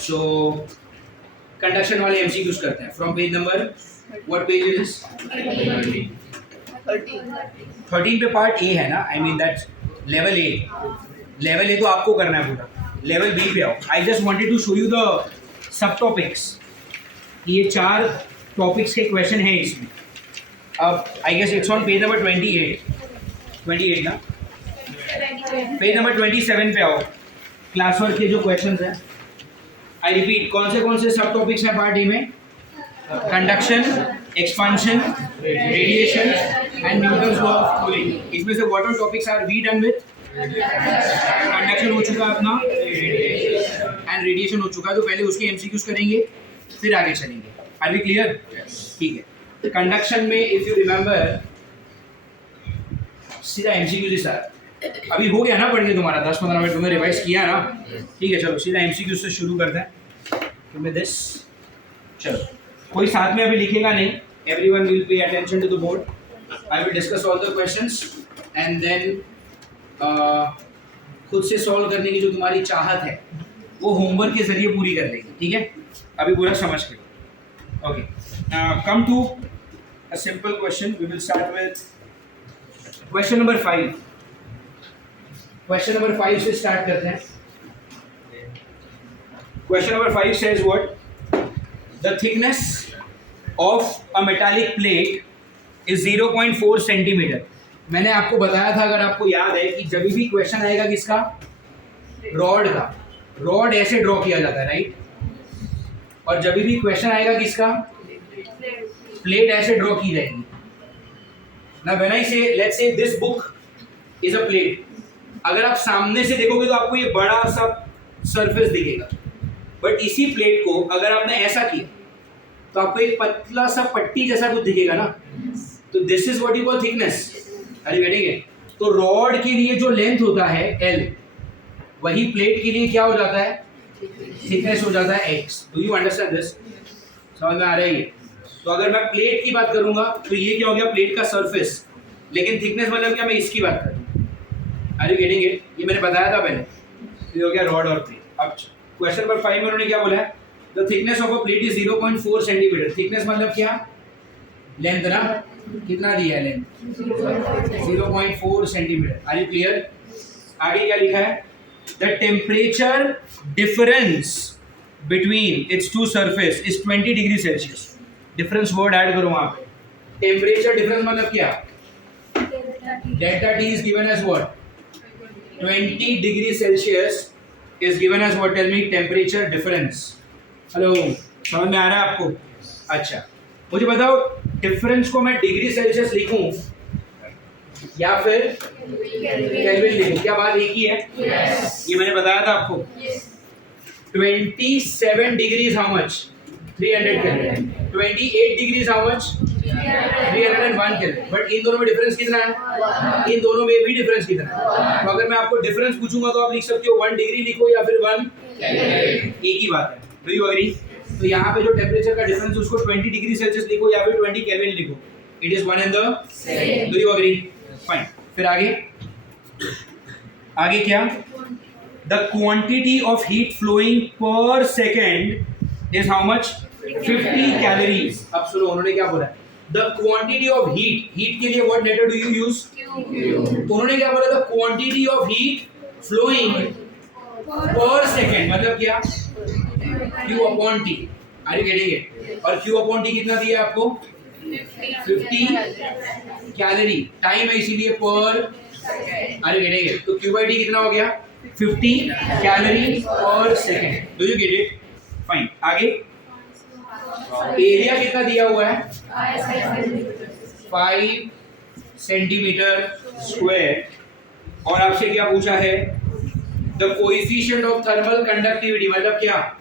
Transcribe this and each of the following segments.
सो conduction वाले MCQs करते हैं from page number what page is this 13 पे पार्ट ए है ना, I mean that's level A तो आपको करना है पूरा, लेवल बी पे आओ। I just wanted to show you the subtopics, ये 4 टॉपिक्स के क्वेश्चन हैं इसमें। अब I guess it's on page number 28 ना, पेज नंबर 27 पे आओ, क्लास वर्क के जो क्वेश्चंस हैं। आई रिपीट, कौन से सब टॉपिक्स हैं पार्ट ए में? Conduction, expansion, radiation and Newton's law of cooling. इसमें से what all topics are we done with? Conduction हो चुका अपना एंड रेडिएशन हो चुका है, तो पहले उसके एमसीक्यूज करेंगे फिर आगे चलेंगे। Are we clear? ठीक है। कंडक्शन में इफ यू रिमेंबर सीधा एमसीक्यूज ही सर अभी हो गया ना पढ़ के, तुम्हारा 10-15 मिनट तुमने रिवाइज किया ना, ठीक है। चलो सीधा एमसीक्यूज से शुरू करते हैं। तुम्हें दिस, चलो कोई साथ में अभी लिखेगा नहीं, everyone will pay attention to the board. I will discuss all the questions and then खुद से सॉल्व करने की जो तुम्हारी चाहत है वो होमवर्क के जरिए पूरी कर लेगी, ठीक है। अभी पूरा समझ के okay. Come to a simple question, we will start with question number 5। Question number 5 से स्टार्ट करते हैं। Question number 5 says what? The thickness of a metallic plate is 0.4 centimetre. मैंने आपको बताया था, अगर आपको याद है, कि जब भी क्वेश्चन आएगा किसका, रॉड का, रॉड ऐसे ड्रॉ किया जाता है, राइट। और जब भी क्वेश्चन आएगा किसका, प्लेट ऐसे ड्रॉ की जाएगी ना। व्हेन आई से let's say this book is a plate, अगर आप सामने से देखोगे तो आपको ये बड़ा सा सरफेस दिखेगा, बट इसी प्लेट को अगर आपने ऐसा किया तो आपको एक पतला सा पट्टी जैसा कुछ दिखेगा ना। तो this is what you call thickness. अरे बैठेंगे, तो रॉड के लिए जो लेंथ होता है L, वही प्लेट के लिए क्या हो जाता है, थिकनेस हो जाता है X। Do you understand this? समझ में आ रहा है ये? तो अगर मैं प्लेट की बात करूंगा तो ये क्या हो गया, प्लेट का सरफेस, लेकिन थिकनेस मतलब क्या, मैं इसकी बात करूँ। Are you getting it? ये मैंने बताया था पहले, ये हो गया रॉड और प्लेट। अब क्वेश्चन नंबर 5 में उन्होंने क्या बोला है, the thickness of a plate is 0.4 centimetre. Thickness मतलब क्या, लेंथ ना, कितना दिया है length, 0.4 centimetre. Are you clear? आगे क्या लिखा है, the temperature difference between its two surface is 20 degree Celsius. Difference word add करो वहां पे। टेम्परेचर डिफरेंस मतलब क्या, delta T is given as what, 20 degree Celsius is given as what? Tell me, temperature difference. Hello, समझ में आ रहा है आपको? अच्छा, मुझे बताओ डिफरेंस को मैं डिग्री सेल्सियस लिखूं या फिर केल्विन लिखूं, क्या बात एक ही है? yes. ये मैंने बताया था आपको। yes. 27 degrees how much, 300 kelvin. 28 degrees how much, 301 kelvin. But in दोनों में डिफरेंस कितना है, इन दोनों में भी डिफरेंस कितना है। तो अगर मैं आपको डिफरेंस पूछूंगा तो आप लिख सकते हो 1 डिग्री लिखो या फिर 1 केल्विन, एक ही बात है। Do you agree? तो यहाँ पे जो टेम्परेचर का डिफरेंस उसको 20 डिग्री सेल्सियस लिखो या फिर 20 केल्विन लिखो, it is one and the same. Do you agree? Fine. फिर आगे क्या, the quantity of heat flowing per second is how much, 50 calories. अब सुनो उन्होंने क्या बोला, the quantity of heat, heat के लिए what letter do you use, उन्होंने क्या बोला, the quantity of heat flowing per second मतलब क्या, Q upon T। Are you getting it? और Q अपॉन T कितना दिया आपको, 50 कैलोरी। टाइम है इसीलिए पर, आर यू गेटिंग इट? तो Q by T कितना हो गया, 50 calorie per second. Do you get it? Fine. आगे एरिया कितना दिया हुआ है, 5 सेंटीमीटर स्क्वायर। और आपसे क्या पूछा है, the coefficient of thermal conductivity मतलब क्या,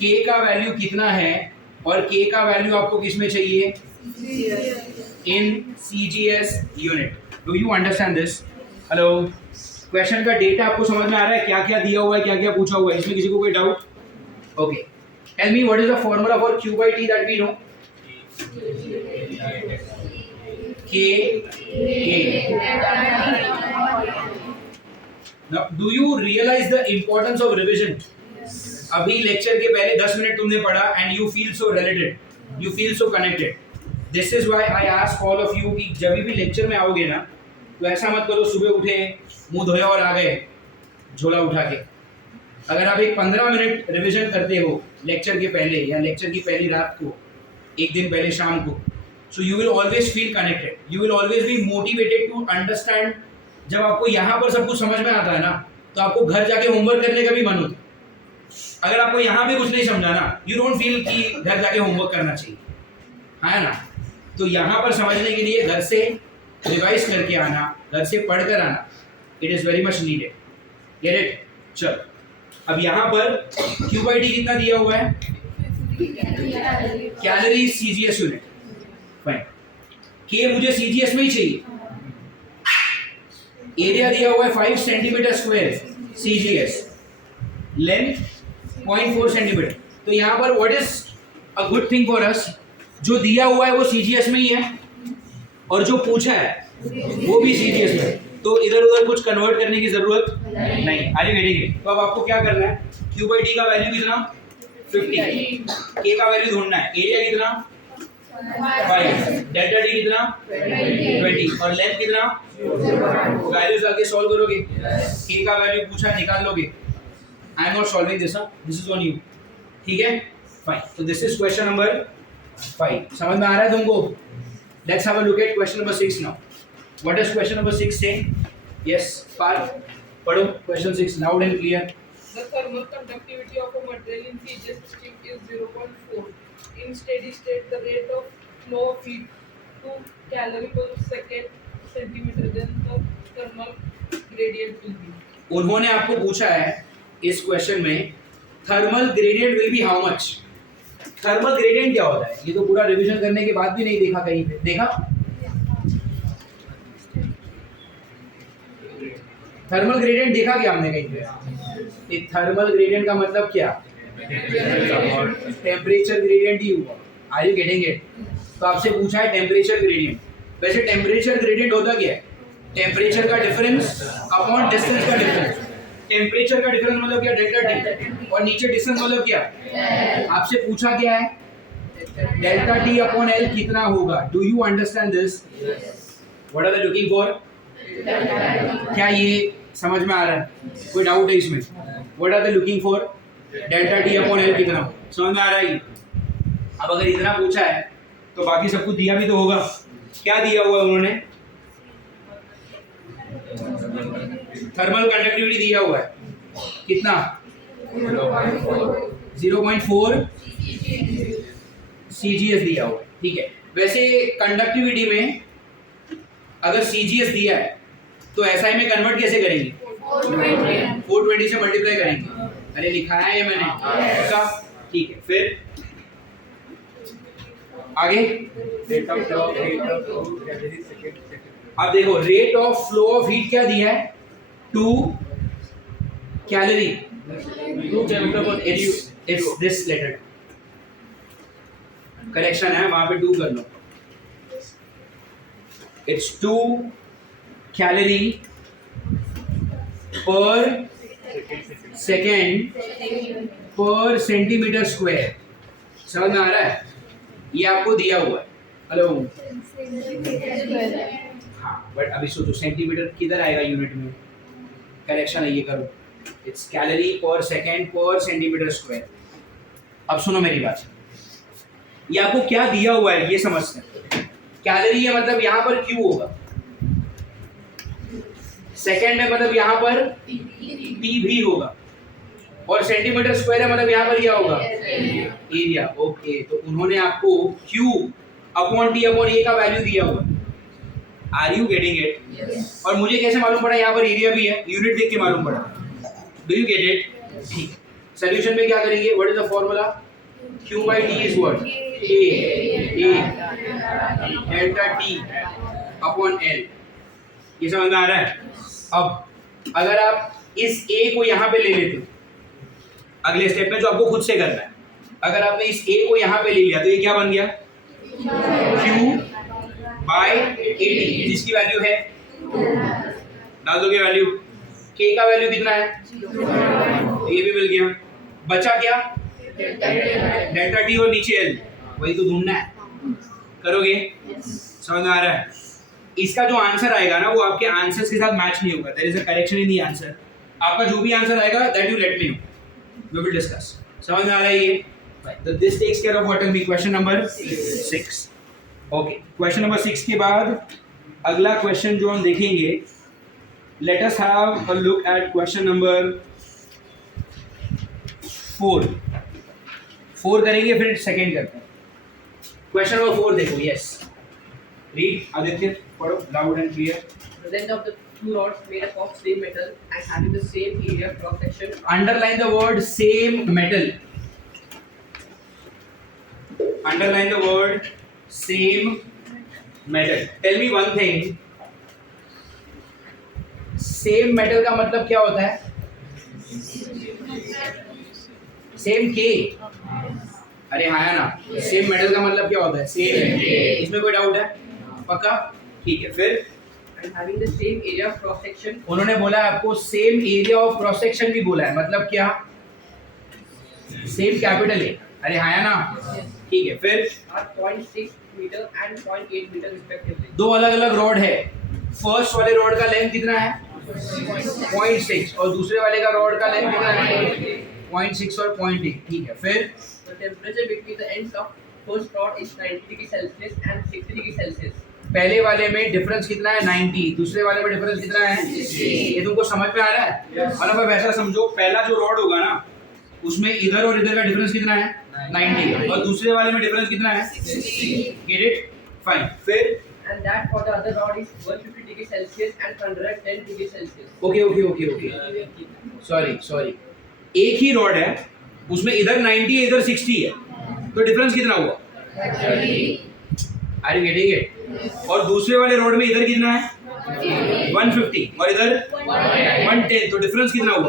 K का वैल्यू कितना है, और K का वैल्यू आपको किस में चाहिए, इन CGS unit. Do you understand this? Hello, question का डेटा आपको समझ में आ रहा है, क्या क्या दिया हुआ है, क्या क्या पूछा हुआ है, इसमें किसी को कोई doubt? Okay, tell me what is the formula for Q by T that we know, K। Now, do you realize the importance of revision? अभी लेक्चर के पहले 10 मिनट तुमने पढ़ा and you feel so related, you feel so connected. This is why I ask all of you कि जब भी lecture में आओगे ना तो ऐसा मत करो सुबह उठे मुंह धोया और आ गए झोला उठा के. अगर आप एक 15 मिनट रिवीजन करते हो लेक्चर के पहले या लेक्चर की पहली रात को, एक दिन पहले शाम को, so you will always feel connected, you will always be motivated to understand. जब आपको यहाँ पर सब कुछ समझ में आता है ना तो आपको घर जाके होमवर्क करने का भी मन होता है. अगर आपको यहाँ पे कुछ नहीं समझा ना, यू डोंट फील कि घर जाके होमवर्क करना चाहिए, है ना. तो यहाँ पर समझने के लिए घर से रिवाइज करके आना, घर से पढ़ कर आना, it is very much needed. Get it. चलो अब यहाँ पर क्यूबाईडी कितना दिया हुआ है? Calorie CGS unit. फाइन. के मुझे सीजीएस में ही चाहिए. एरिया दिया हुआ है 5 centimetre square CGS, length 0.4 centimetre. तो यहाँ पर what is a good thing for us, जो दिया हुआ है वो सीजीएस में ही है और जो पूछा है वो भी सीजीएस में है. तो इधर उधर कुछ कन्वर्ट करने की जरूरत नहीं. आगे बैठेंगे. तो अब आपको क्या करना है, क्यू बाई डी का वैल्यू कितना 50, के का वैल्यू ढूंढना है, एरिया कितना 5, डेल्टा डी कितना 20 और लेंथ कितना, वैल्यूज आके सॉल्व करोगे. के का वैल्यू पूछा निकाल लोगे. I am not solving this, this is on you. ठीक है. फाइन. तो दिस इज क्वेश्चन नंबर 5. समझ में आ रहा है तुमको? Let's have a look at question number 6 now. What does question number 6 say? Yes, Parth. पढ़ो question 6 loud and clear. The thermal conductivity of a material in CGS stream is 0.4. In steady state, the rate of flow of heat 2 calorie per second centimeter. Then the thermal gradient will be. उन्होंने आपको पूछा है इस question में thermal gradient will be how much. Thermal gradient क्या होता है? ये तो पूरा रिवीजन करने के बाद भी नहीं देखा कहीं पे. देखा? थर्मल ग्रेडियंट देखा क्या हमने कहीं पे? एक थर्मल ग्रेडियंट का मतलब क्या? टेम्परेचर ग्रेडियंट ही हुआ. Are you getting it? तो आपसे पूछा है टेम्परेचर ग्रेडियंट. वैसे टेम्परेचर ग्रेडियंट होता क्या है? टेम्परेचर का डिफरेंस अपॉन डिस्टेंस का डिफरेंस. टेम्परेचर का डिफरेंस मतलब क्या? Delta T. और नीचे डिस्टेंस मतलब क्या? आपसे पूछा क्या है? डेल्टा टी अपॉन एल कितना होगा. Do you understand this? What are they looking for? क्या ये समझ में आ रहा है? कोई डाउट है इसमें? What are they looking for? Delta T upon L कितना? समझ में आ रहा है? अब अगर इतना पूछा है तो बाकी सब कुछ दिया भी तो होगा. क्या दिया हुआ है उन्होंने? थर्मल कंडक्टिविटी दिया हुआ है. कितना? 0.4 सीजीएस दिया हुआ है. ठीक है. वैसे कंडक्टिविटी में अगर सीजीएस दिया है तो एसआई में कन्वर्ट कैसे करेंगे? 420 से मल्टीप्लाई करेंगे. अरे लिखा है ये मैंने. ऐसा. ठीक है. फिर आगे अब देखो rate of flow of heat क्या दिया है? 2 calorie. It's this letter. Correction है वहां पे 2 कर लो. It's 2 calorie per second per centimetre square. समझ में आ रहा है? ये आपको दिया हुआ है. हेलो. हाँ बट अभी सोचो सेंटीमीटर किधर आएगा यूनिट में? करेक्शन है ये करो. It's calorie per second per centimetre square. अब सुनो मेरी बात. ये आपको क्या दिया हुआ है ये समझते हैं. कैलोरी है मतलब यहाँ पर क्यू होगा. सेकेंड है मतलब यहाँ पर पी भी होगा. और सेंटीमीटर स्क्वायर है मतलब यहाँ पर क्या होगा? एरिया. ओके. तो उन्होंने आपको Q upon T upon A का वैल्यू दिया हुआ. Are you getting it? और मुझे कैसे मालूम पड़ा यहाँ पर एरिया भी है? यूनिट देख के मालूम पड़ा. Do you get it? ठीक. सोल्यूशन में क्या करेंगे? What is the formula? Q by D is what? A delta T upon L. ये समझ में आ रहा है? अब अगर आप इस A को यहाँ पे ले लेते हो, अगले स्टेप में जो आपको खुद से करना है, अगर आपने इस A को यहाँ पे ले लिया तो ये क्या बन गया? Q by 80 जिसकी वैल्यू है, डाल दोगे वैल्यू. K का वैल्यू कितना है? ये भी मिल गया. बचा क्या? डेल्टा टी और नीचे एल, वही तो ढूंढना है। करोगे? समझ में आ रहा है? इसका जो आंसर आएगा ना वो आपके आंसर्स के साथ मैच नहीं होगा। There is a correction in the answer. आपका जो भी आंसर आएगा that you let me know, we will discuss. समझ में आ रहा है ये? तो this takes care of what will be question number 6। Okay, question number 6 के बाद अगला क्वेश्चन जो हम देखेंगे, let us have a look at question number 4 करेंगे, फिर सेकंड करते हैं। क्वेश्चन नंबर 4 देखो। यस, रीड आदित्य, पढ़ो loud and clear. Present of the two rods made up of same metal and having the same area cross section. Underline the word same metal. Underline the word same metal. Tell me one thing. Same metal का मतलब क्या होता है? Same K. अरे हाँ ना, same metal का मतलब क्या होता है? सेम। इसमें कोई डाउट है? पक्का? ठीक है, फिर And having the same area of cross section. उन्होंने बोला है आपको same area of cross section भी बोला है, मतलब क्या? सेम कैपिटल है। अरे हाँ ना, ठीक है, फिर Are 0.6 meter and 0.8 meter respectively. दो अलग अलग रॉड है। फर्स्ट वाले रॉड का लेंथ कितना है? 0.6 और दूसरे वाले का रॉड का लेंथ कितना है? 0.6 और 0.8। ठीक है, फिर The temperature between the ends of first rod is 90 degrees Celsius and 60 degrees Celsius. पहले वाले में डिफरेंस कितना है? 90। दूसरे वाले में डिफरेंस कितना है? 60। ये तुमको समझ में आ रहा है? मतलब अब ऐसा समझो, पहला जो रॉड होगा ना उसमें इधर और इधर का डिफरेंस कितना है? 90 और दूसरे वाले में डिफरेंस कितना है? 60। Get it? फाइन। फिर And that for the other rod is 150 degrees Celsius and 110 degrees Celsius. Okay, sorry, एक ही रॉड है, उसमें इधर 90 है इधर 60 है, तो डिफरेंस कितना हुआ? Are you getting it? और दूसरे वाले रॉड में इधर कितना है? 150 और इधर 110, तो डिफरेंस कितना हुआ?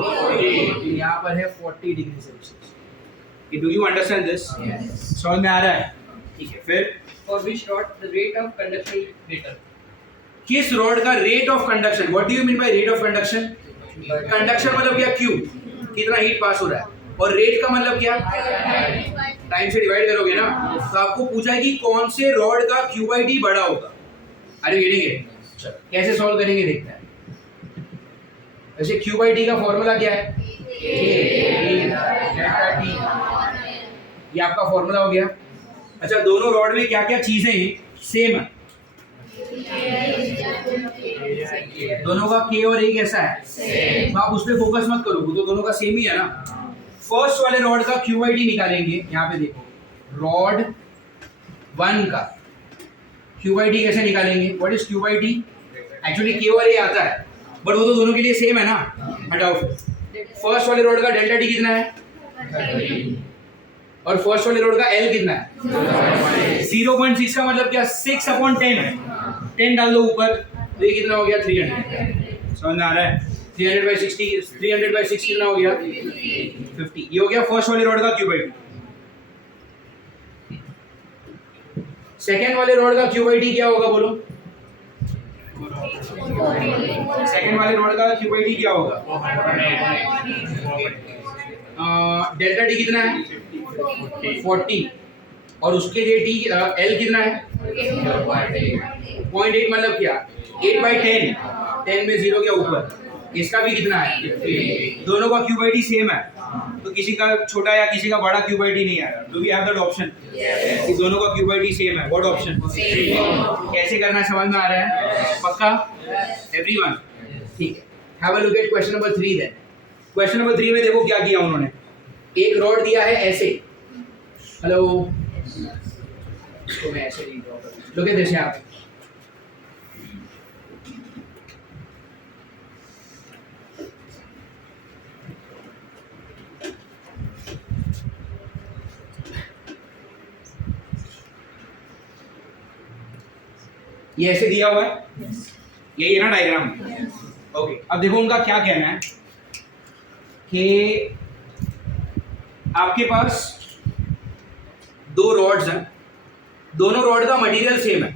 यहाँ पर है 40 degree Celsius. Do you understand this? समझ में आ रहा है? ठीक है, फिर For which rod the rate of conduction is greater? किस रॉड का rate of conduction? What do you mean by rate of conduction? Conduction मतलब क्या? क्यू, कितना हीट पास हो रहा है, और रेट का मतलब क्या? टाइम से डिवाइड करोगे ना, तो आपको पूछा है कि कौन से रॉड का क्यू बाई टी बड़ा होगा। अरे गेटिंग, कैसे सॉल्व करेंगे देखते हैं। वैसे क्यू बाई टी का फॉर्मूला क्या है? डेल्टा टी, ये आपका फॉर्मूला हो गया। अच्छा, दोनों रॉड में क्या क्या चीजें सेम है? दोनों का के और ए कैसा है? तो आप उस पर फोकस मत करो, वो तो दोनों का सेम ही है ना। फर्स्ट वाले रॉड का क्यू बाई टी निकालेंगे। यहाँ पे देखो, रॉड 1 का क्यू बाई टी कैसे निकालेंगे? What is Q by T? Actually के और ए आता है, बट वो तो दोनों के लिए सेम है ना। हटाओ, फर्स्ट वाले रॉड का डेल्टा टी कितना है? और फर्स्ट वाले रोड का एल कितना है? 0.6 का मतलब क्या? 6/10 है। 10 डाल दो ऊपर, तो ये कितना हो गया? 300। समझ में आ रहा है? 300/60 कितना हो गया? 50। ये हो गया फर्स्ट वाले रोड का क्यू बाई टी। सेकेंड वाले रोड का क्यू बाई टी क्या होगा बोलो? सेकेंड वाले रोड का क्यू बाई टी क्या होगा? डेल्टा टी कितना है? 40 और उसके लिए टी एल कितना है? 0.8 मतलब क्या? 8/10, 10 में 0 के ऊपर। इसका भी कितना है? 50। दोनों का क्यू बाई टी सेम है, तो किसी का छोटा या किसी का बड़ा क्यू बाई टी नहीं आएगा। Do we have that option कि दोनों का क्यू बाई टी सेम है? What option? कैसे करना है समझ में आ रहा है? पक्का एवरीवन? ठीक है, have a look at question number 3 then. Question number 3 में देखो क्या किया उन्होंने। एक रॉड दिया है ऐसे, हेलो, इसको मैं ऐसे नहीं ड्रॉ करूं। लुक एट दिस, यहाँ पे ये ऐसे दिया हुआ है, यही है ना डायग्राम? ओके, अब देखो उनका क्या कहना है कि आपके पास दो रॉड्स हैं, दोनों रॉड का मटेरियल सेम है।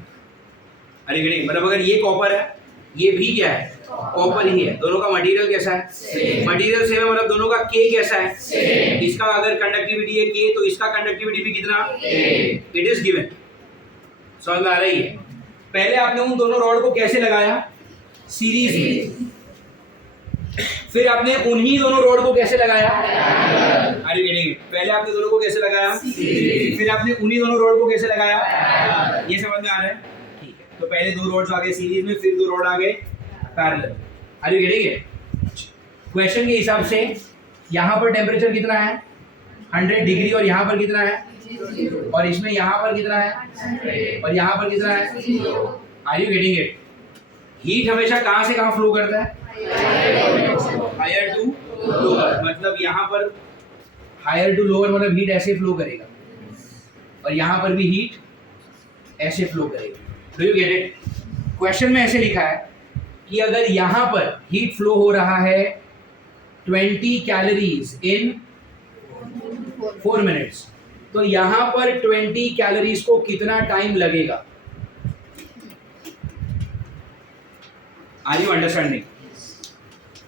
अरे मतलब अगर ये कॉपर है, ये भी क्या है? कॉपर ही है। दोनों का मटेरियल कैसा है? मटेरियल सेम है, मतलब दोनों का के कैसा है? इसका अगर कंडक्टिविटी है के, तो इसका कंडक्टिविटी भी कितना? It is given. समझ में आ रही है? पहले आपने उन दोनों रॉड को कैसे लगाया? सीरीज में। फिर आपने उन्हीं दोनों रॉड को कैसे लगाया? अरे गेटिंग। पहले आपने दोनों को कैसे लगाया? फिर आपने उन्हीं दोनों रॉड को कैसे लगाया? ये समझ में आ रहा है? ठीक है। तो पहले दो रॉड्स आ गए सीरीज में, फिर दो रॉड आ गए पैरेलल। अरे गेटिंग। क्वेश्चन के हिसाब से यहाँ पर टेम्परेचर कितना है? 100 डिग्री। और यहाँ पर कितना है? और इसमें यहाँ पर कितना है? और यहाँ पर कितना है? Are you getting it? Heat हमेशा कहाँ से कहाँ फ्लो करता है? Higher to lower. मतलब यहाँ पर हायर टू लोअर, मतलब हीट ऐसे फ्लो करेगा, और यहाँ पर भी हीट ऐसे फ्लो करेगा। Do you get it? Question में ऐसे लिखा है कि अगर यहाँ पर हीट फ्लो हो रहा है 20 कैलोरीज इन 4 मिनट्स, तो यहाँ पर 20 कैलोरीज को कितना टाइम लगेगा? Are you understanding?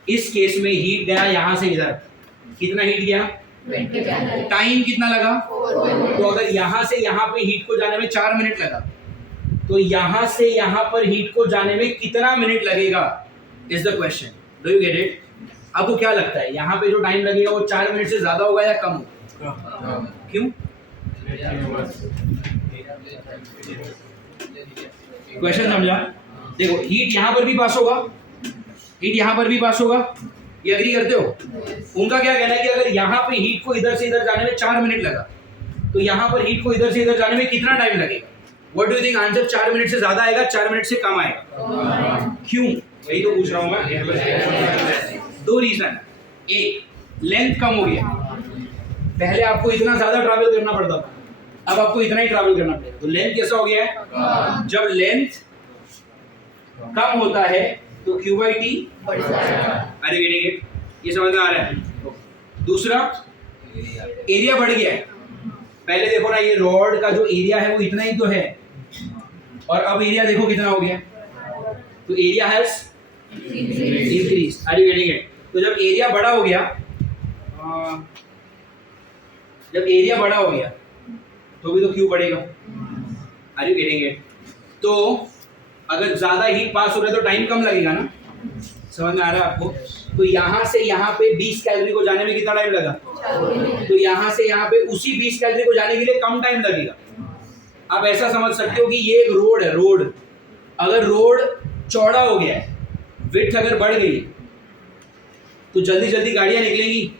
इस केस में हीट गया यहाँ से इधर, कितना हीट गया? टाइम कितना लगा? तो अगर यहाँ से यहाँ पे हीट को जाने में 4 मिनट लगा, तो यहाँ से यहाँ पर हीट को जाने में कितना मिनट लगेगा is the question. Do you get it? आपको क्या लगता है यहाँ पे जो टाइम लगेगा वो 4 मिनट से ज्यादा होगा या कम होगा? क्यों? क्वेश्चन समझा? देखो, हीट यहाँ पर भी पास होगा, हीट यहाँ पर भी पास होगा, ये एग्री करते हो? उनका क्या कहना है कि अगर यहाँ पे हीट को इधर से इधर जाने में 4 मिनट लगा, तो यहाँ पर हीट को इधर से इधर जाने में कितना टाइम लगेगा? What do you think? Answer 4 minute से ज्यादा आएगा, 4 मिनट से कम आएगा? क्यों? वही तो पूछ रहा हूँ मैं। 2 रीजन। एक, लेंथ कम हो गया। पहले आपको इतना ज्यादा ट्रैवल करना पड़ता था, अब आपको इतना ही ट्रैवल करना पड़ेगा। तो लेंथ कैसा हो गया है? जब लेंथ कम होता है तो Q by T बढ़ जाता है। अरे गेटिंग इट? ये समझ में आ रहा है? दूसरा, एरिया बढ़ गया है। पहले देखो ना, ये रॉड का जो एरिया है वो इतना ही तो है, और अब एरिया देखो कितना हो गया, तो एरिया हैज इंक्रीज। अरे गेटिंग इट? तो जब एरिया बड़ा हो गया, तो भी तो Q बढ़ेगा। Are you getting it? तो अगर ज्यादा हीट पास हो रहा है तो टाइम कम लगेगा ना। समझ में आ रहा है आपको? तो यहाँ से यहाँ पे 20 कैलोरी को जाने में कितना टाइम लगा? तो यहाँ से यहाँ पे उसी 20 कैलोरी को जाने के लिए कम टाइम लगेगा। आप ऐसा समझ सकते हो कि ये एक रोड है। रोड, अगर रोड चौड़ा हो गया है, विड्थ अगर बढ़ गई, तो जल्दी जल्दी गाड़ियां निकलेंगी।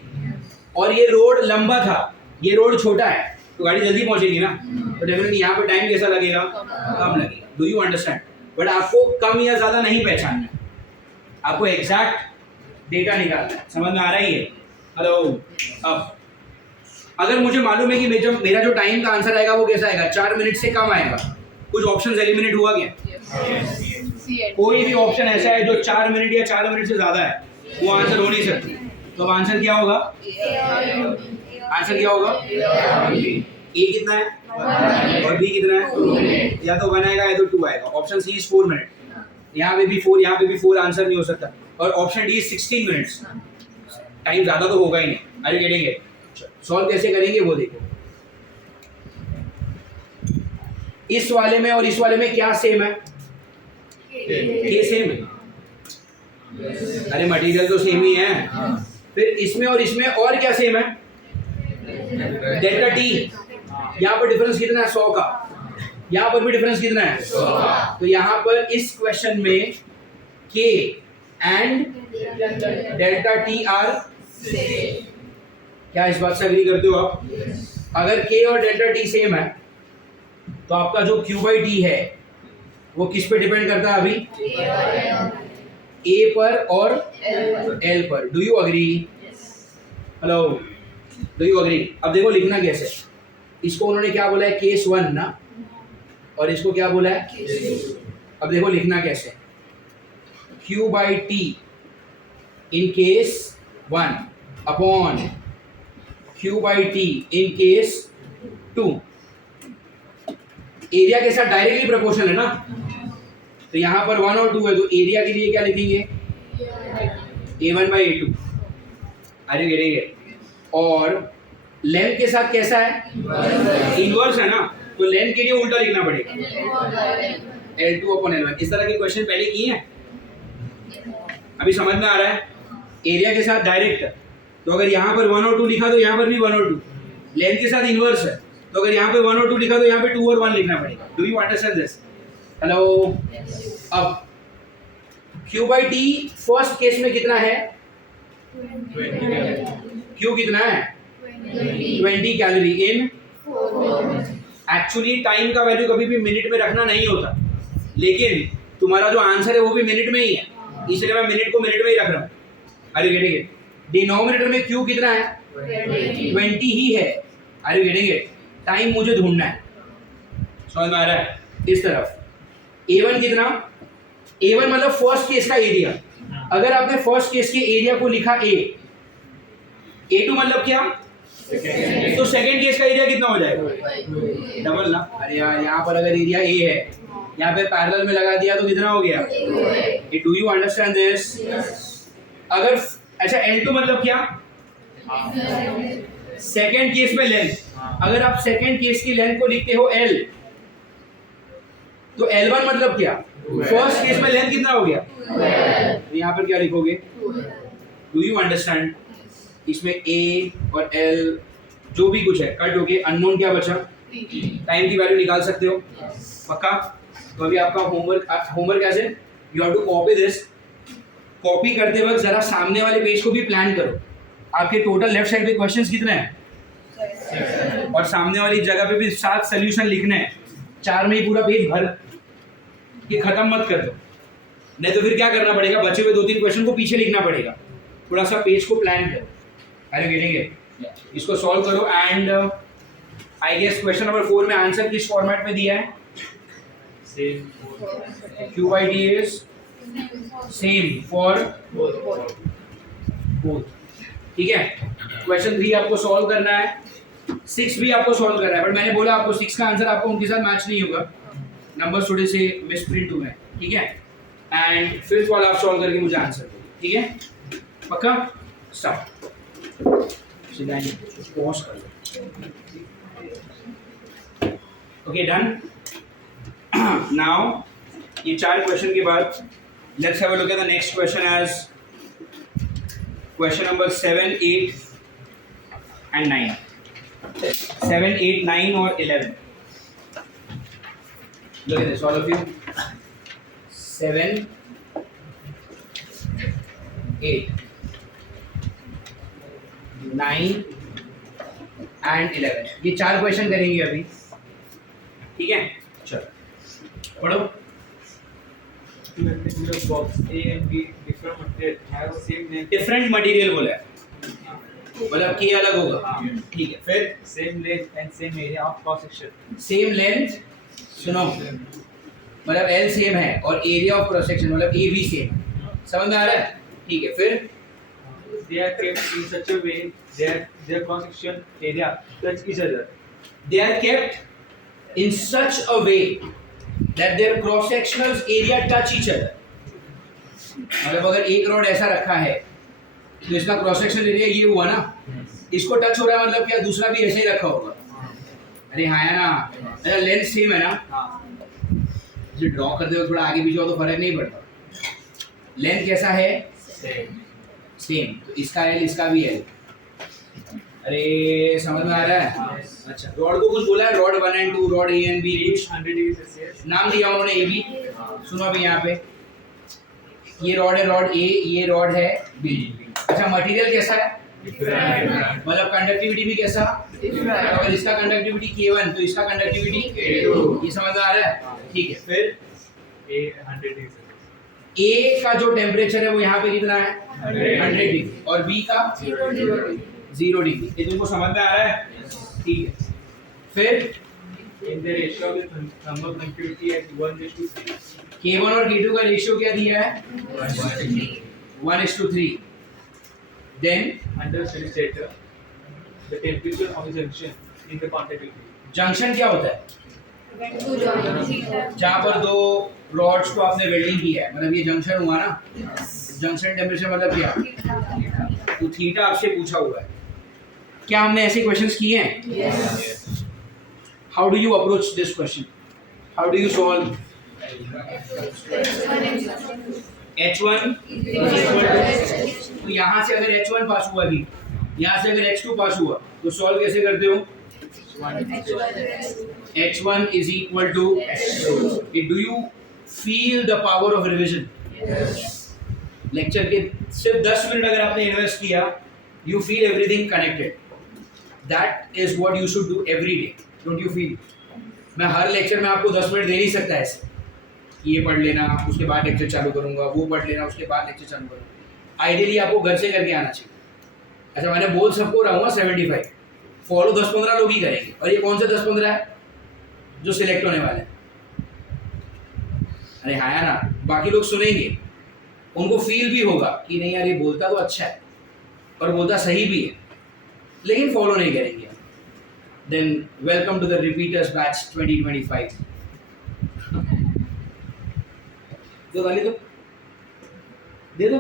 और ये रोड लंबा था, ये रोड छोटा है, तो गाड़ी जल्दी पहुंचेगी ना। तो डेफिनेटली यहाँ पे टाइम कैसा लगेगा? कम लगेगा। Do you understand? बट आपको कम या ज्यादा नहीं पहचानना है, आपको एग्जैक्ट डेटा निकालना है। समझ में आ रही है? हेलो। अब अगर मुझे मालूम है कि मेरा जो टाइम का आंसर आएगा वो कैसा आएगा? 4 मिनट से कम आएगा। कुछ ऑप्शन एलिमिनेट हुआ क्या? कोई भी ऑप्शन ऐसा है जो 4 मिनट या 4 मिनट से ज्यादा है, वो आंसर हो नहीं सकती। तो अब आंसर क्या होगा? आंसर क्या होगा? ए कितना है और बी कितना है? या तो 1 आएगा या तो 2 आएगा। ऑप्शन सी इज 4 मिनट, यहाँ पे भी 4, यहाँ पे भी 4, आंसर नहीं हो सकता। और option D is 16 minutes. Time ज्यादा तो होगा ही नहीं। अरे गेटिंग? सॉल्व कैसे करेंगे वो देखो। इस वाले में और इस वाले में क्या सेम है? के सेम है। अरे मटेरियल तो सेम ही है। फिर इसमें और इसमें और क्या सेम है? Delta T. यहाँ पर डिफरेंस कितना है? 100 का। यहाँ पर भी डिफरेंस कितना है? 100 का। तो यहाँ पर इस क्वेश्चन में के एंड डेल्टा टी आर, क्या इस बात से एग्री करते हो आप? अगर के और डेल्टा टी सेम है, तो आपका जो Q by T है वो किस पे डिपेंड करता है अभी? A पर और L पर। Do you agree? Hello, do you agree? अब देखो लिखना कैसे। इसको उन्होंने क्या बोला है? केस 1 ना, और इसको क्या बोला है? अब देखो लिखना कैसे। Q by T in case 1 upon Q by T in case 2। Area के साथ डायरेक्टली प्रोपोर्शनल है ना, तो यहाँ पर 1 और 2 है, तो एरिया के लिए क्या लिखेंगे? A1/A2, अरे गिरेंगे। और लेंथ के साथ कैसा है? इनवर्स है ना, तो लेंथ के लिए उल्टा लिखना पड़ेगा, L2/L1। इस तरह के क्वेश्चन पहले किए हैं, अभी समझ में आ रहा है? एरिया के साथ डायरेक्ट, तो अगर यहाँ पर 1 और 2 लिखा तो यहाँ पर भी 1 और 2। लेंथ के साथ इनवर्स है, तो अगर यहाँ पे 1 और 2 लिखा तो यहाँ पे 2 और 1 लिखना पड़ेगा। Do you understand this? Hello. अब Q/T फर्स्ट केस में कितना है? Q कितना है? 20 कैलोरी इन। एक्चुअली टाइम का वैल्यू कभी भी मिनट में रखना नहीं होता, लेकिन तुम्हारा जो आंसर है वो भी मिनट में ही है, इसलिए मैं मिनट को मिनट में ही रख रहा हूँ। अरे गेटिंग इट? डिनोमिनेटर में Q कितना है? 20 ही है। अरे गेटिंग इट? टाइम मुझे ढूंढना है, समझ में आ रहा है? इस तरफ A1 कितना? A1 मतलब फर्स्ट केस का एरिया। अगर आपने फर्स्ट केस के एरिया को लिखा A, A2 मतलब क्या? तो सेकंड केस का एरिया कितना हो जाएगा? डबल ना। अरे यार यहाँ पर अगर एरिया A है, यहाँ पे पैरेलल में लगा दिया तो कितना हो गया? Do you understand this? अगर अच्छा L2 मतलब क्या? सेकंड केस में लेंथ। अगर आप सेकंड केस की लेंथ को लिखते हो L, तो L1 मतलब क्या? फर्स्ट केस में लेंथ कितना हो गया? तो यहाँ पर क्या लिखोगे? Do you understand? इसमें A और L जो भी कुछ है कट होके अननोन क्या बचा? टाइम की वैल्यू निकाल सकते हो, पक्का? तो अभी आपका होमवर्क ऐसे, you have to copy this. Copy करते वक्त जरा सामने वाले पेज को भी प्लान करो। आपके टोटल लेफ्ट साइड पे क्वेश्चंस कितने हैं, और सामने वाली जगह पे भी 7 सोल्यूशन लिखने हैं। 4 में ही पूरा पेज भर के खत्म मत कर दो, नहीं तो फिर क्या करना पड़ेगा? बचे हुए 2-3 क्वेश्चन को पीछे लिखना पड़ेगा। थोड़ा सा पेज को प्लान करो। अरे गेटिंग? इसको सॉल्व करो। And I guess question number 4 में आंसर किस फॉर्मेट में दिया है? Q/T is same for both. ठीक है, क्वेश्चन 3 आपको सॉल्व करना है, 6 भी आपको सॉल्व करना है, बट मैंने बोला आपको 6 का आंसर आपको उनके साथ मैच नहीं होगा, नंबर थोड़े से मिसप्रिंट हुए हैं। ठीक है, एंड 5th वाला आप सॉल्व करके मुझे आंसर दो। ठीक है, पक्का? स्टार्ट। पॉज कर लो। Okay, done. नाउ ये 4 क्वेश्चन के बाद let's have a look at the next question as question number 7, 8 and 9. 7, 8, 9 और 11. Look at this, all of you. 7, 8, 9 and 11. ये 4 क्वेश्चन करेंगे अभी। ठीक है, चलो पढ़ो। Box A and B different material have same name. Different material बोला है, मतलब के अलग होगा। ठीक है, फिर Same length and same area of cross section. Same length, सुनो, मतलब L सेम है और एरिया ऑफ क्रॉस सेक्शन मतलब A भी सेम है। समझ में आ रहा है? ठीक है, फिर They are kept in such a way that their cross section area touch each other. they are kept in such a way that their cross sectional area touch each other. मतलब अगर एक रॉड ऐसा रखा है तो इसका cross sectional area ये हुआ ना, इसको टच हो रहा है, मतलब क्या दूसरा भी ऐसे ही रखा होगा? अरे हाँ है ना, अच्छा लेंथ सेम है ना, जो ड्रॉ करते हो थोड़ा आगे पीछे हो तो फर्क नहीं पड़ता। लेंथ कैसा है? सेम, तो इसका L इसका भी L। अरे समझ में आ रहा है? अच्छा, रॉड को कुछ बोला है, rod 1 and 2, rod A and B, Each 100 degrees Celsius. नाम दिया उन्होंने A B। सुनो अभी यहाँ पे ये रॉड है, रॉड A, ये रॉड है B। अच्छा, मटेरियल कैसा है? मतलब कंडक्टिविटी भी कैसा? अगर इसका कंडक्टिविटी K1 तो इसका कंडक्टिविटी K2। ये समझ में आ रहा है? ठीक है, फिर A 100 degrees Celsius. A का जो टेम्परेचर है वो यहाँ पे कितना है? 100 डिग्री, और B का 0 डिग्री। ये तुमको समझ में आ रहा है? ठीक है, फिर In the ratio of the thermal conductivity at 1:3. K1 और K2 का रेशियो क्या दिया है? 1:3। Then Under steady state, the temperature of the junction in the contact will be. Junction क्या होता है? जहाँ पर दो रॉड्स को आपने वेल्डिंग किया है, मतलब ये जंक्शन हुआ ना, जंक्शन टेम्परेचर मतलब क्या? तो थीटा आपसे पूछा हुआ है। क्या हमने ऐसे क्वेश्चंस किए हैं? How do you approach this question? How do you solve? H1 तो यहाँ से अगर H1 पास हुआ भी, यहाँ से अगर H2 पास हुआ तो सॉल्व कैसे करते हो? H1 is equal to H2. Do you feel the power of revision? Lecture के सिर्फ 10 मिनट अगर आपने इन्वेस्ट किया, you feel everything connected. That is what you should do every day. Don't you feel? मैं हर lecture में आपको 10 minute दे नहीं सकता ऐसे, ये पढ़ लेना उसके बाद लेक्चर चालू करूंगा, वो पढ़ लेना उसके बाद लेक्चर चालू करूंगा। आइडियली आपको घर से करके आना चाहिए। अच्छा, मैंने बोल सबको रहा हूँ 75, फॉलो 10-15 लोग ही करेंगे। और ये कौन से 10-15 है जो सिलेक्ट होने वाले हैं? अरे हाँ ना, बाकी लोग सुनेंगे, उनको फील भी होगा कि नहीं यार ये बोलता तो अच्छा है और बोलता सही भी है, लेकिन फॉलो नहीं करेंगे। Then welcome to the repeaters batch 2025। तो गाली दो, दे दो,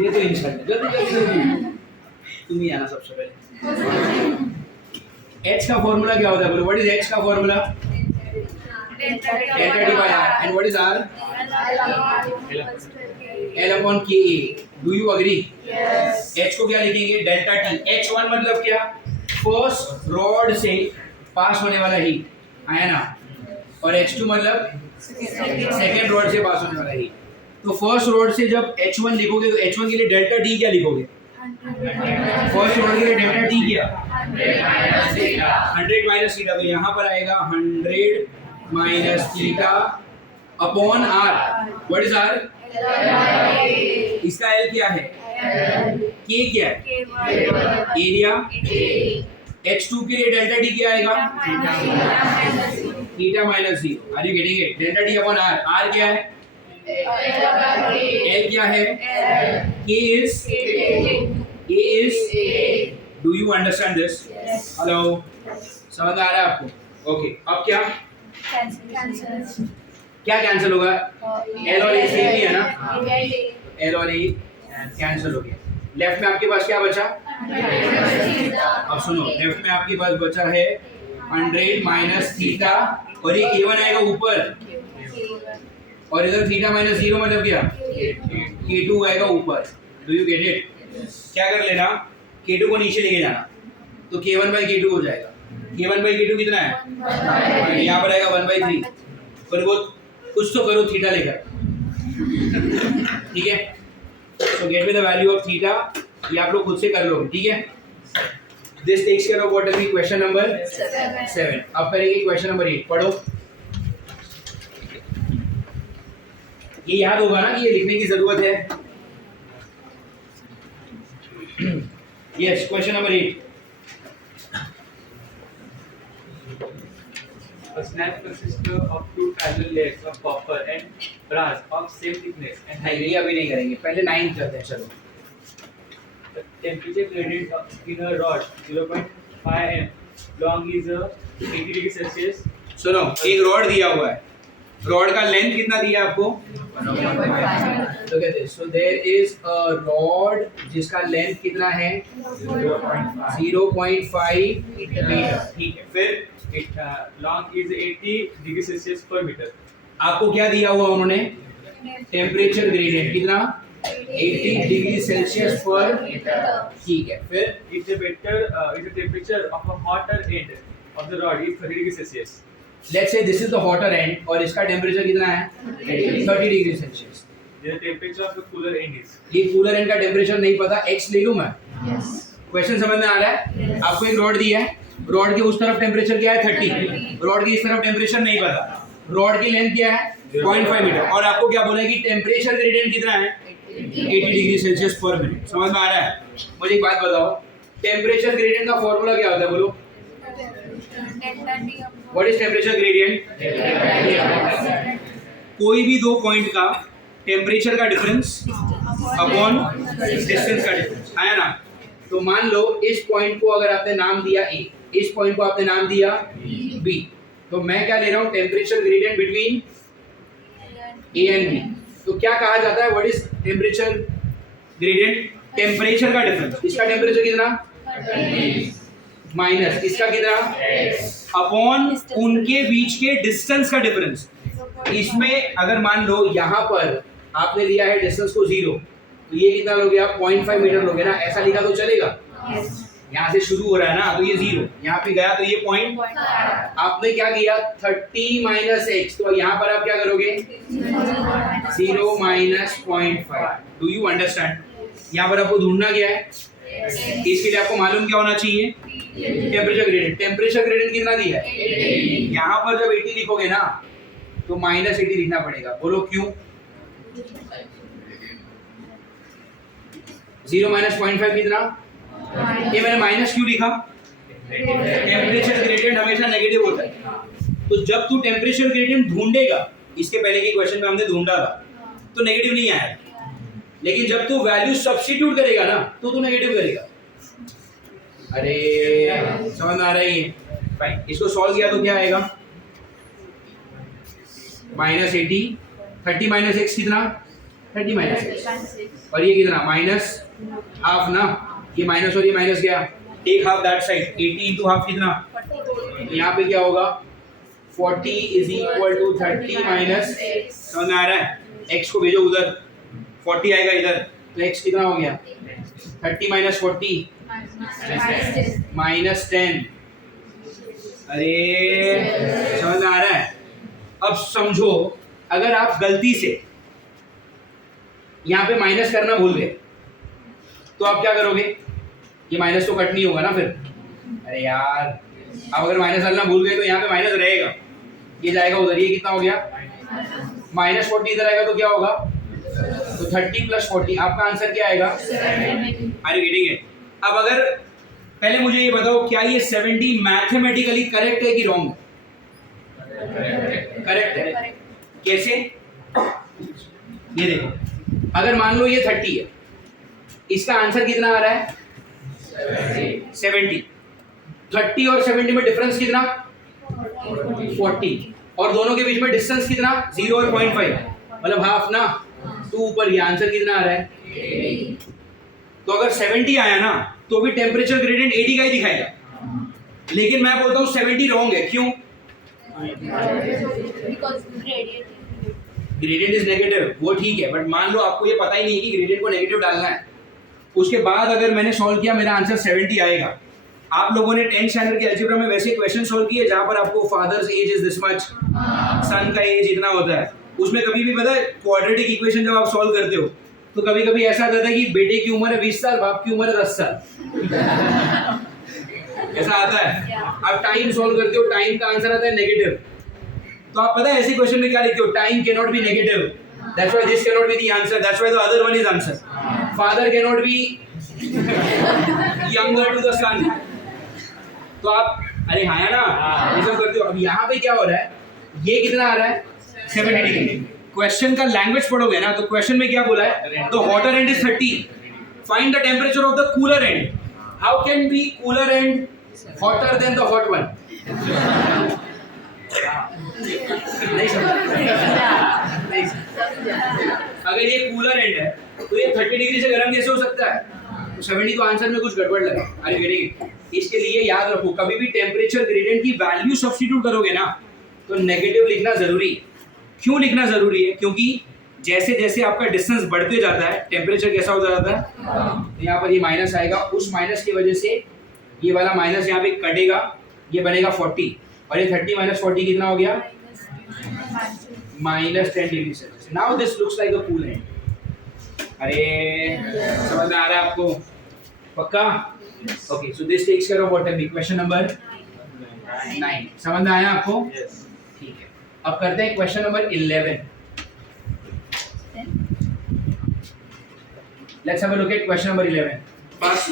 ये तो इंसान जल्दी जल्दी तुम ही आना सबसे पहले। H का फॉर्मूला क्या होता है बोलो? व्हाट इज H का formula? Delta T by R. And what is R? L upon KA. Do you agree? H को क्या लिखेंगे? Delta T. H1 मतलब क्या? फर्स्ट रॉड से पास होने वाला हीट आया ना, और H2 मतलब सेकेंड रॉड से पास होने वाला हीट। तो फर्स्ट रॉड से जब H1 लिखोगे तो H1 के लिए डेल्टा टी क्या लिखोगे? फर्स्ट रॉड के लिए डेल्टा टी क्या? 100 माइनस थीटा। तो यहाँ पर आएगा 100 minus theta upon R. What is R? इसका एल क्या है? के क्या है? एरिया। H2 के लिए डेल्टा टी क्या आएगा? Theta minus 0। Are you getting it? Delta T upon R. R क्या है? एल क्या है? K is do you understand this? Hello, समझ आ रहा है आपको? ओके, अब क्या क्या कैंसिल होगा? एल और ए सेम ही है ना? एल और ए कैंसिल हो गया। लेफ्ट में आपके पास क्या बचा? अब सुनो, लेफ्ट में आपके पास बचा है 100 माइनस थीटा, और ये K1 आएगा ऊपर, और इधर थीटा माइनस 0 मतलब क्या? K2 आएगा ऊपर। Do you get it? क्या कर लेना, K2 को नीचे लेके जाना, तो K1 बाई K2 हो जाएगा। K1 बाई K2 कितना है? यहाँ पर आएगा 1/3। पर वो कुछ तो करो थीटा लेकर, ठीक है? So get me the value of theta. ये आप लोग खुद से कर लो, ठीक है? This takes care of what will be question number 7. अब करेंगे question number 8. पढ़ो। ये याद होगा ना कि ये लिखने की जरूरत है। Yes, question number 8. A snap consists of two parallel layers of copper and brass of same thickness and नहीं, ये अभी नहीं करेंगे, पहले 9 करते हैं। चलो। The temperature gradient in a rod 0.5 m long is 80 degree Celsius. सुनो, एक रॉड दिया हुआ है, रॉड का लेंथ कितना दिया आपको? Look at this. So there is a rod जिसका लेंथ कितना है? 0.5 मीटर, ठीक है? फिर It long is 80 degree Celsius per meter. आपको क्या दिया हुआ उन्होंने? टेम्परेचर ग्रेडियंट कितना? 80 डिग्री सेल्सियस पर, ठीक है? फिर If the temperature of a hotter end of the rod is 30 degree Celsius. Let's say this is the hotter and और इसका टेम्परेचर कितना है? 30 degree Celsius. Then the temperature of the cooler end is. ये cooler and का temperature नहीं पता, x ले लूं मैं? क्वेश्चन समझ में आ रहा है? आपको एक रॉड दिया है, रॉड के उस तरफ टेम्परेचर क्या है? 30, रॉड के इस तरफ टेम्परेचर नहीं पता, रॉड की लेंथ क्या है? 0.5 मीटर, और आपको क्या बोला है कि टेम्परेचर ग्रेडियंट कितना है? 80 डिग्री सेल्सियस पर मिनट। समझ में आ रहा है? मुझे एक बात बताओ, टेम्परेचर ग्रेडियंट का फॉर्मूला क्या होता है बोलो? What is temperature gradient? कोई भी दो पॉइंट का टेम्परेचर का डिफरेंस अपॉन डिस्टेंस का डिफरेंस, आया ना? तो मान लो इस पॉइंट को अगर आपने नाम दिया A, इस पॉइंट को आपने नाम दिया B, तो मैं क्या ले रहा हूँ? Temperature gradient between A and B। तो क्या कहा जाता है, what is temperature gradient? Temperature का डिफरेंस। इसका टेम्परेचर कितना? माइनस इसका कितना? अपॉन उनके बीच के डिस्टेंस का डिफरेंस। इसमें अगर मान लो यहाँ पर आपने लिया है डिस्टेंस को 0, तो ये कितना लोगे आप? 0.5 मीटर लोगे ना, ऐसा लिखा तो चलेगा? यहाँ से शुरू हो रहा है ना, तो ये 0, यहाँ पे गया तो ये पॉइंट। आपने क्या किया? 30 माइनस x, तो यहाँ पर आप क्या करोगे? 0 माइनस 0.5। Do you understand? यहाँ पर आपको ढूंढना क्या है? इसके लिए आपको मालूम क्या होना चाहिए? Temperature gradient. टेम्परेचर ग्रेडियंट कितना दिया है? यहाँ पर जब 80 लिखोगे ना, तो माइनस 80 लिखना पड़ेगा। बोलो क्यों? 0 माइनस 0.5 कितना? ये मैंने माइनस क्यों लिखा? टेम्परेचर ग्रेडियंट हमेशा नेगेटिव होता है। तो जब तू टेम्परेचर ग्रेडियंट ढूंढेगा, इसके पहले के क्वेश्चन में हमने ढूंढा था, तो नेगेटिव नहीं आया। लेकिन जब तू वैल्यू सब्स्टिट्यूट करेगा ना, तो तू नेगेटिव करेगा। अरे समझ आ रही है? फाइन, इसको सॉल्व किया तो क्या आएगा? माइनस 80, 30 माइनस एक्स कितना? 30 माइनस एक्स, और ये कितना? माइनस हाफ ना, ये माइनस और ये माइनस गया, take half that side. 80 into half कितना? यहाँ पे क्या होगा? 40 इज इक्वल टू 30 माइनस, समझ में आ रहा है? x को भेजो उधर, 40 आएगा इधर, तो x कितना हो गया? 30 माइनस 40 माइनस 10। अरे समझ में आ रहा है? अब समझो, अगर आप गलती से यहाँ पे माइनस करना भूल गए, तो आप क्या करोगे? ये माइनस तो कट नहीं होगा ना फिर। अरे यार, आप अगर माइनस डालना भूल गए तो यहाँ पे माइनस रहेगा, ये जाएगा उधर, ये कितना हो गया? माइनस 40 इधर आएगा तो क्या होगा? तो 30 प्लस 40, आपका आंसर क्या आएगा? Are you getting it? अब अगर पहले मुझे ये बताओ, क्या ये 70 मैथमेटिकली करेक्ट है कि रॉन्ग? करेक्ट है। कैसे? ये देखो, अगर मान लो ये 30 है, इसका आंसर कितना आ रहा है? 70। 30 और 70 में डिफरेंस कितना? 40, और दोनों के बीच में डिस्टेंस कितना? 0 और 0.5, मतलब हाफ ना। तो ऊपर ये आंसर कितना आ रहा है? 80। तो अगर 70 आया ना, तो भी टेम्परेचर ग्रेडियंट 80 का ही दिखाएगा। लेकिन मैं बोलता हूँ 70 रॉन्ग है। क्यों? ग्रेडियंट इज नेगेटिव, वो ठीक है, बट मान लो आपको ये पता ही नहीं कि ग्रेडियंट को नेगेटिव डालना है। उसके बाद अगर मैंने सॉल्व किया, मेरा आंसर 70 आएगा। आप लोगों ने 10th स्टैंडर्ड के अलजेब्रा में वैसे क्वेश्चन सॉल्व किए जहां पर आपको father's age is this much, son का एज इतना होता है। उसमें कभी भी पता है, क्वाड्रेटिक इक्वेशन जब आप सॉल्व करते हो, तो कभी कभी ऐसा आता है कि बेटे की उम्र है 20 साल, बाप की उम्र है 10 साल। ऐसा आता है। आप टाइम सॉल्व करते हो, टाइम का आंसर आता है नेगेटिव। तो आप पता है ऐसे क्वेश्चन में क्या लिखते हो? Time can not be negative, that's why this can not be the answer, that's why the other one is answer. Father can not be younger to the son. तो आप अरे हाँ या ना, ये सब करते हो। अब यहाँ पे क्या हो रहा है? ये कितना आ रहा है? 70 डिग्री। क्वेश्चन का लैंग्वेज पढ़ोगे ना, तो क्वेश्चन में क्या बोला है? The hotter and is 30, find the temperature of the cooler and. How can be cooler and hotter then the hot one? नहीं समझ? अगर ये कूलर एंड है, तो ये 30 डिग्री से गर्म कैसे हो सकता है? तो 70 तो आंसर में कुछ गड़बड़ लगा। अरे गेटिंग? इसके लिए याद रखो, कभी भी टेम्परेचर ग्रेडियंट की वैल्यू सब्स्टिट्यूट करोगे ना, तो नेगेटिव लिखना जरूरी। क्यों लिखना जरूरी है? क्योंकि जैसे जैसे आपका डिस्टेंस बढ़ते जाता है, टेम्परेचर कैसा होता जाता है? तो यहाँ पर ये माइनस आएगा, उस माइनस की वजह से ये वाला माइनस यहाँ पे कटेगा, ये बनेगा 40, और ये 30 माइनस 40 कितना हो गया? Minus 10 degree Celsius. Now this looks like a cool end. अरे समझ में आ रहा है आपको? पक्का? Okay, so this takes care of what है क्वेश्चन नंबर 9। समझ में आया आपको? ठीक है, अब करते हैं question number 11। Let's have a look at question number 11। First,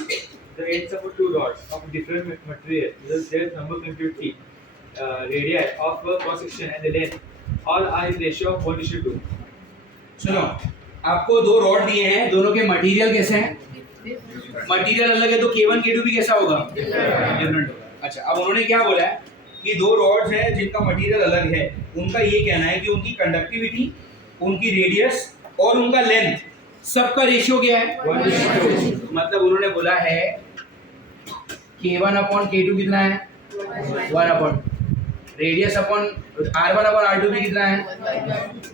the ends of two rods of different material, thus their number compute T, radii of a cross section and the length, all are in ratio of 1:2. सुनो, आपको दो rod दिए हैं, दोनों के material कैसे हैं? Material अलग है, तो K1 K2 भी कैसा होगा? डिफरेंट होगा। अच्छा, अब उन्होंने क्या बोला है कि दो रॉड्स हैं जिनका मटेरियल अलग है, उनका ये कहना है कि उनकी कंडक्टिविटी, उनकी रेडियस और उनका लेंथ, सबका रेशियो क्या है? 1:2. मतलब उन्होंने बोला है K1 अपॉन K2 कितना है? 1 upon radius upon R1 upon R2 भी कितना है?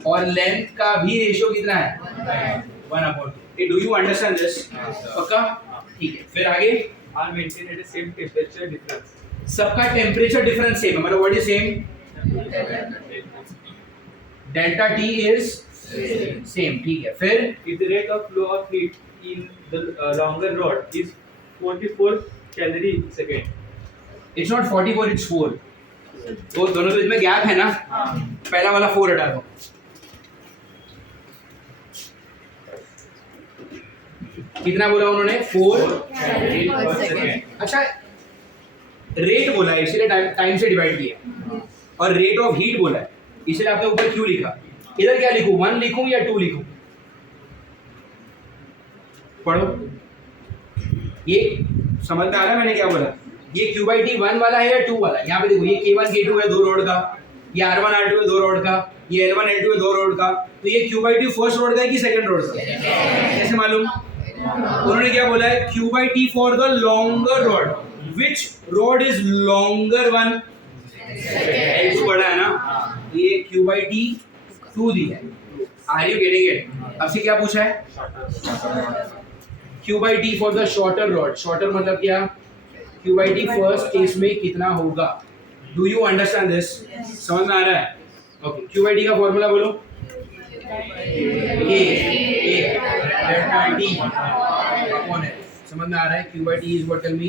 और लेंथ का भी रेशियो कितना है? 1 upon 2. Do you understand this? पक्का? ठीक है, फिर आगे Are maintained at the same temperature difference. सबका टेम्परेचर डिफरेंस सेम है, मतलब what is same? Delta T is same. ठीक है, फिर If the rate of flow of heat in the longer rod is 44 calorie second. It's not 44, it's 4. तो दोनों के बीच में गैप है ना, पहला वाला 4 हटा दो. कितना बोला उन्होंने? 4 calorie per second. अच्छा, रेट बोला है इसलिए टाइम से डिवाइड किया, और रेट ऑफ हीट बोला है इसलिए आपने ऊपर क्यों लिखा. इधर क्या लिखूं? 1 लिखूं या 2 लिखूं? पढ़ो, ये समझ में आ रहा है मैंने क्या बोला? ये Q/T 1 वाला है या 2 वाला? यहाँ पे देखो, ये K1 K2 है 2 रोड का, ये R1 R2 है 2 रोड का, ये L1 L2 है 2 रोड का. तो ये Q/T फर्स्ट रोड का है कि सेकंड रोड का? कैसे मालूम? उन्होंने क्या बोला है? Q/T for the longer rod. Which rod is longer one? L2 बड़ा है ना, ये Q/T 2 दिया है. Are you getting it? अब से क्या पूछा है? Q/T for the shorter rod. Shorter मतलब क्या? Q/T फर्स्ट केस में कितना होगा? Do you understand this? समझ में आ रहा है? ओके, Q/T का फॉर्मूला बोलो. Delta T upon L. समझ में आ रहा है? Q/T is what? Tell me.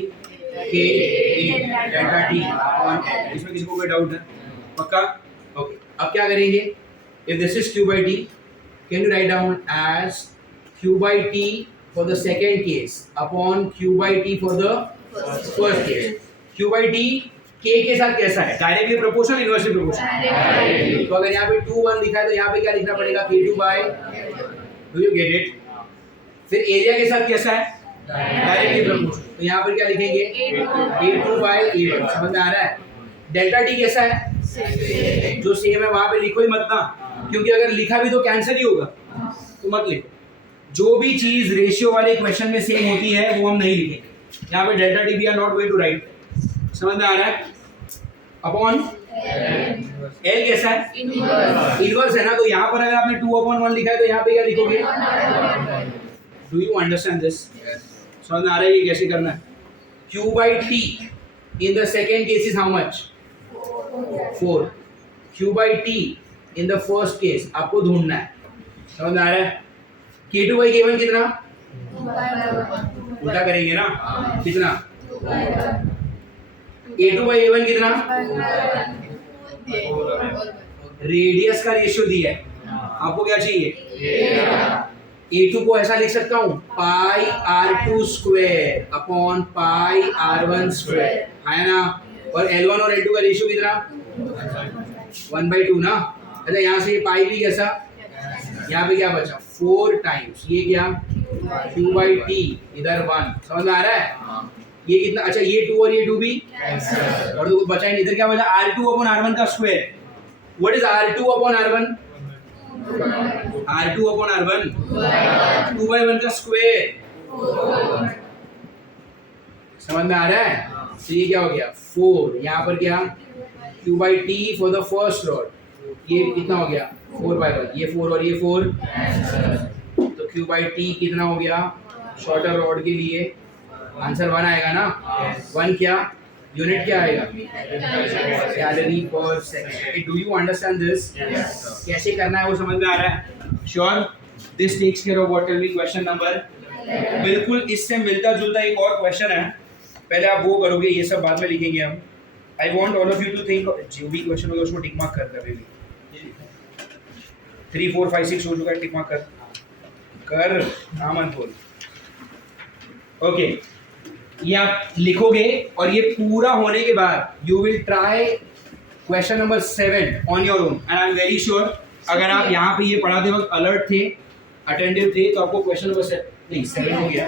K delta T upon L. इसमें किसी को कोई डाउट है? पक्का? ओके, अब क्या करेंगे? If this is Q/T, can you write down as Q/T for the second case upon Q/T for the first case. Q/T K के साथ कैसा है? Directly proportional, inversely proportional. तो अगर यहाँ पे 2 1 लिखा है तो यहाँ पे क्या लिखना पड़ेगा? K2 by. Do you get it? फिर एरिया के साथ कैसा है? Directly proportional. तो यहाँ पर क्या लिखेंगे? A2 by A1. समझ में आ रहा है? डेल्टा टी कैसा है? जो सेम है वहां पे लिखो ही मत ना, क्योंकि अगर लिखा भी तो कैंसिल ही होगा, तो मत लिखो. जो भी चीज रेशियो वाले क्वेश्चन में सेम होती है वो हम नहीं लिखेंगे. यहाँ पे delta T we are not going to write. समझ में आ रहा है? अपॉन एल कैसा है? इनवर्स है ना, तो यहाँ पर अगर आपने 2/1 लिखा है तो यहाँ पे क्या लिखोगे? Do you understand this? समझ में आ रहा है ये कैसे करना है? Q/T in the second case is how much? 4. Q/T in the first case आपको ढूंढना है. समझ में आ रहा है? K2 by K1 कितना? उल्टा करेंगे ना, कितना? A2 by A1 कितना? रेडियस का रेशियो दिया है, आपको क्या चाहिए? A2 को ऐसा लिख सकता हूँ, पाई R2 square upon pi R1 square, है ना? और L1 और L2 का रेशियो कितना? 1/2 ना. अच्छा, यहाँ से ये पाई भी कैसा? यहाँ पे क्या बचा? 4 टाइम्स ये क्या? Q/T इधर 1. समझ में आ रहा है? ये कितना? अच्छा, ये 2 और ये 2 भी, और तो कुछ बचा ही नहीं. इधर क्या बचा? R2 अपॉन R1 का square. What is R2 upon R1? R2 upon R1 2/1 का स्क्वायर. समझ में आ रहा है? तो ये क्या हो गया? 4. यहाँ पर क्या? Q/T for the first rod, ये कितना हो गया? 4/1. ये 4 और ये 4, तो Q/T कितना हो गया शॉर्टर रॉड के लिए? आंसर 1 आएगा ना. 1 क्या यूनिट क्या आएगा? Calorie per second. Do you understand this? कैसे करना है वो समझ में आ रहा है? Sure. This takes care of what will be question number. बिल्कुल इससे मिलता जुलता एक और क्वेश्चन है, पहले आप वो करोगे, ये सब बाद में लिखेंगे हम. I want all of you to think, जो भी क्वेश्चन होगा उसको टिक मार्क कर दे. अभी 3 4 5 6 हो चुका है, टिक मार्क कर मत बोल. ओके, ये आप लिखोगे और ये पूरा होने के बाद you will try question number 7 on your own. And I am very sure अगर आप यहाँ पे ये पढ़ाते वक्त अलर्ट थे, अटेंटिव थे, तो आपको क्वेश्चन नंबर 7 हो गया.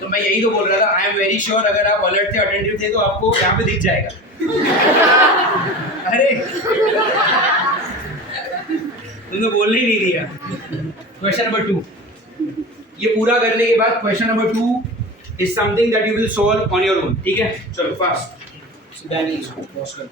तो मैं यही तो बोल रहा था, आई एम वेरी श्योर अगर आप अलर्ट थे, अटेंटिव थे, तो आपको यहाँ पे दिख जाएगा. अरे तुमने बोलने ही नहीं दिया। क्वेश्चन नंबर 2, ये पूरा करने के बाद question number 2 is something that you will solve on your own. ठीक है, चलो फास्ट। डैनी इसको पॉज कर।